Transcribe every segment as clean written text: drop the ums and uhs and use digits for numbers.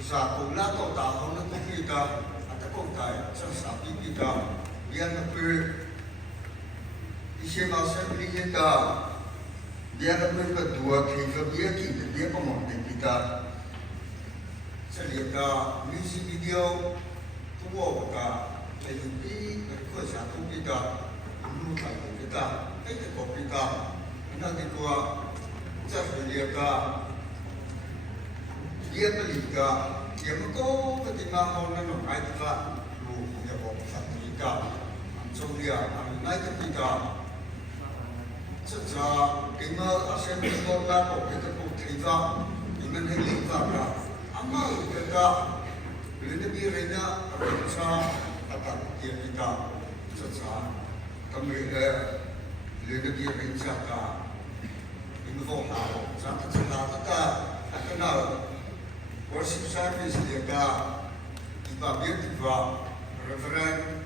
Sa kula to ta ho na kita at ko kai sa sabi kita biar na per isi masa beli kita biar na per kedua kita biar pemotong kita selika music video tua kita jadi ko satu kita dulu kita itu ko kita nanti ko selika dia pelika dia mengko ketika mau nanam air kita lu dia bawa satu kita so dia naik kita sejak tinggal asyik sekolah kok kita pun kita dengan healing kita amal kita lebih rena bisa kata dia kita sejak kami lebih rena kita ini vohal sangat senang kita kenal worship service dia kita biar juga reverend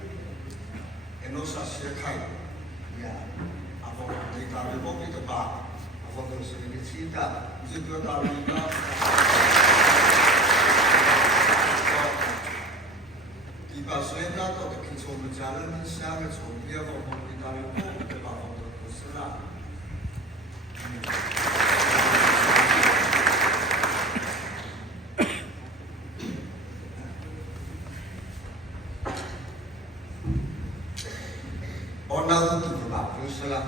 Enosa Syekhai ya apa kita berbohong itu pak apa terus ini cerita juga tahu kita kita selena atau kita coba berjalan siapa coba dia mau kita berbohong itu pak untuk berserah orang itu berbagus lah.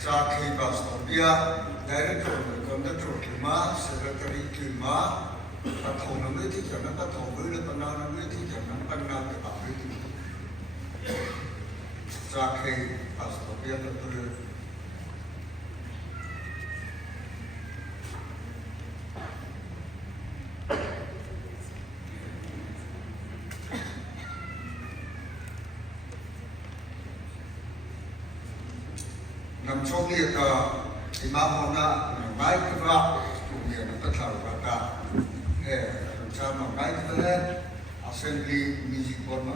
Jadi pastor dia director, conductor kelima, secretary kelima, patron nama itu jangan patron boleh pernah nama itu jangan pernah apa itu. Jadi pastor dia betul. Nam trong liệt imam hona mai kra tunia na patlar baka sama mai kra assembly music board ma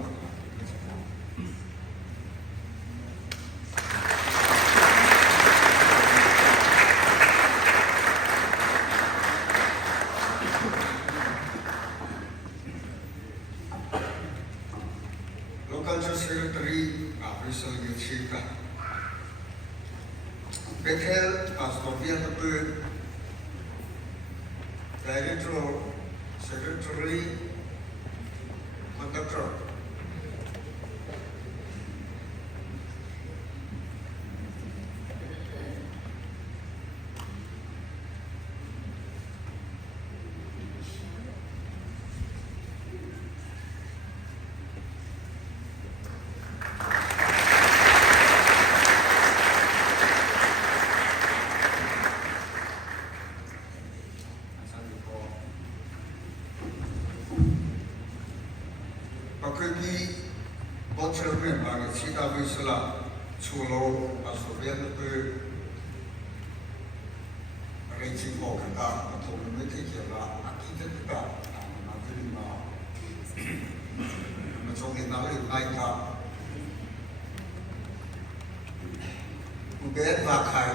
local secretary official yachika Bethel pastor dia betul director secretary conductor Bagi bocor memang kita bisa culo asubian itu arranging kita atau memiliki kita akibat kita nanti lima macam kita naik udah pakai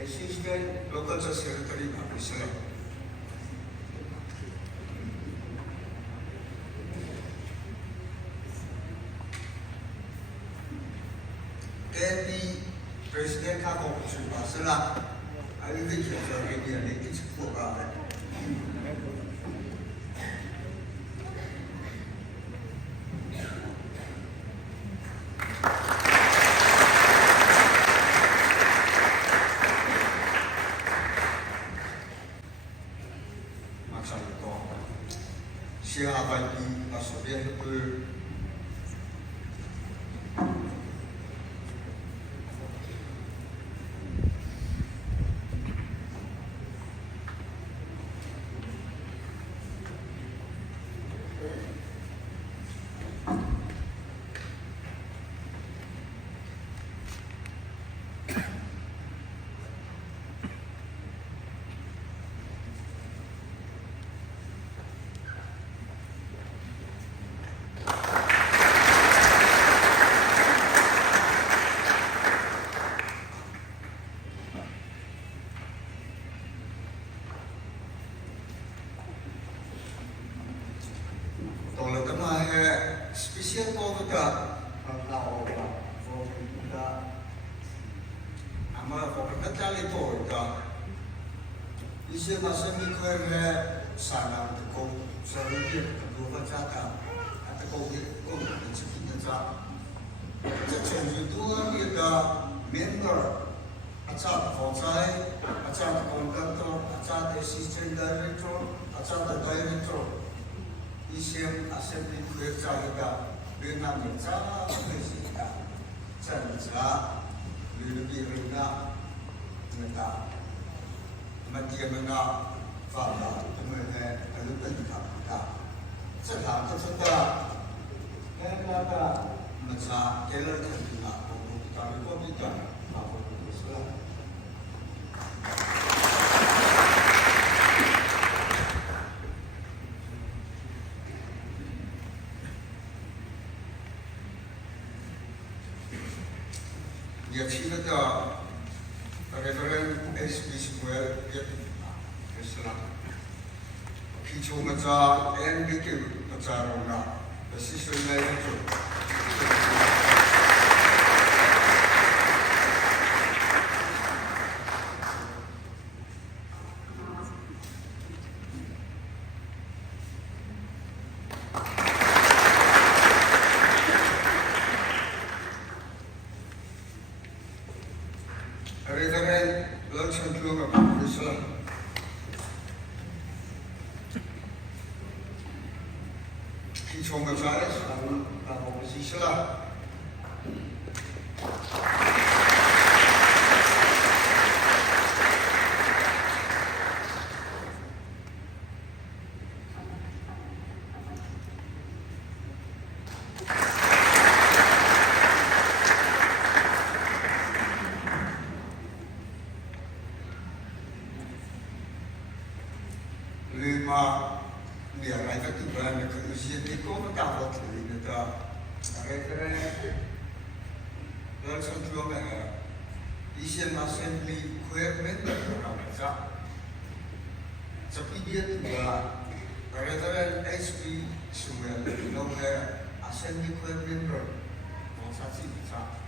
assistant local secretary officer Presiden kakak sudah selah, hari ini kita dia ni kita buat. Macam itu, siapa yang masuk dia itu kalau tema he spesial kau kita tahu apa kau kita ama kau kita cari tu kita isi masa ni kau he sana tu kau sering dia tu baca tak atau kau ni cerita tak jadi dua kita member acara konsai acara kontraktor acara assistant director acara director isim assembly kerja kita dengan cara bersihkan cara lebih rendah kita mati mana faham kemudian lalu kita sekarang kita kita macam kelar kita kalau kita apa Islam dia cerita referendum SB Square dia Islam kicu macam NBK macam orang sistem lain tu Asian Assembly Equipment Organization. Tapi dia juga referendum SB Square nomor Assembly Equipment Organisasi besar.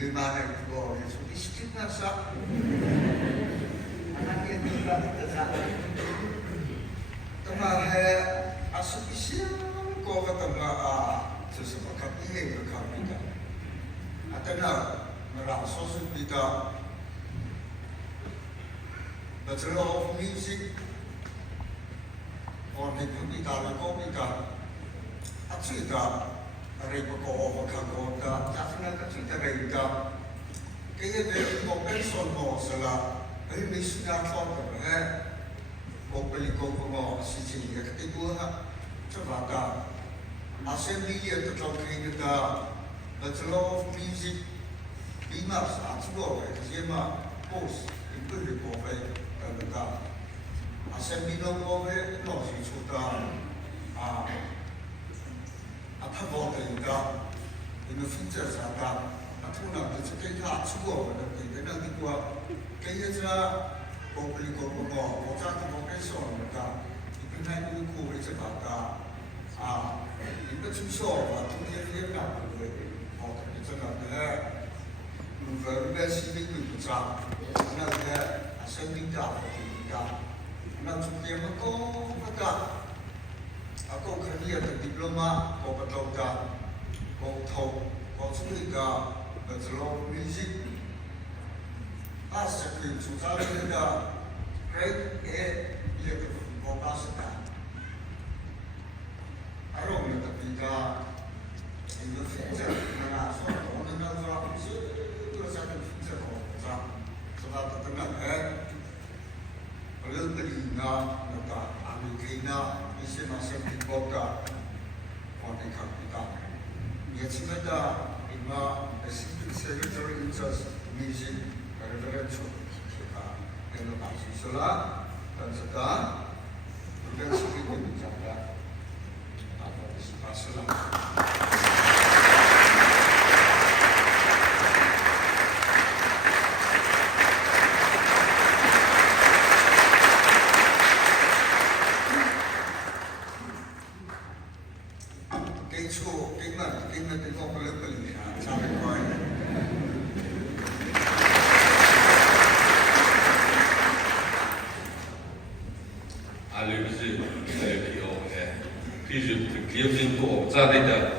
Lima negara itu istimewa sah. Anaknya juga besar. Temahe asosiasi kau kata sesebuah ini berkaitan. Atau merasa kita Bachelor of Music orang itu kita lakukan kita cerita mereka kau kita jangan cerita mereka kaya dia profesor mau salah ini sudah foto kau beli kau mau sisi yang ketiga coba assembly itu kalau kita Bachelor of Music Lima saat dua, siapa pos itu dipakai tentang assembly nomor nasi sudah apa boleh kita ini feature sahaja, atau nak kita semua kita nanti buat kaya saja kau beli kau mau jadi profesor kita itu nanti kau bisa baca itu susah, atau dia nak boleh mau kita nak University besar, naga assembly dah, nak cuci aku kata, aku kerja di diploma, aku betul dah, aku tahu, aku sudah dah bachelor music, asal itu susah juga, grade A, dia tu aku pasang, arong itu kita, itu feature, mana so, orang nak orang music. Sebab terkenal kalau terina nota Amerika masing-masing di kota orang kita dia cerita lima assistant secretary in charge music referendum yang masih salah dan sedang bukan sedikit bicara apa masalah kinh số kinh mật thì có cái lớp cái lì sao để coi Ali bizi PO 其实 kiếm sinh của gia đình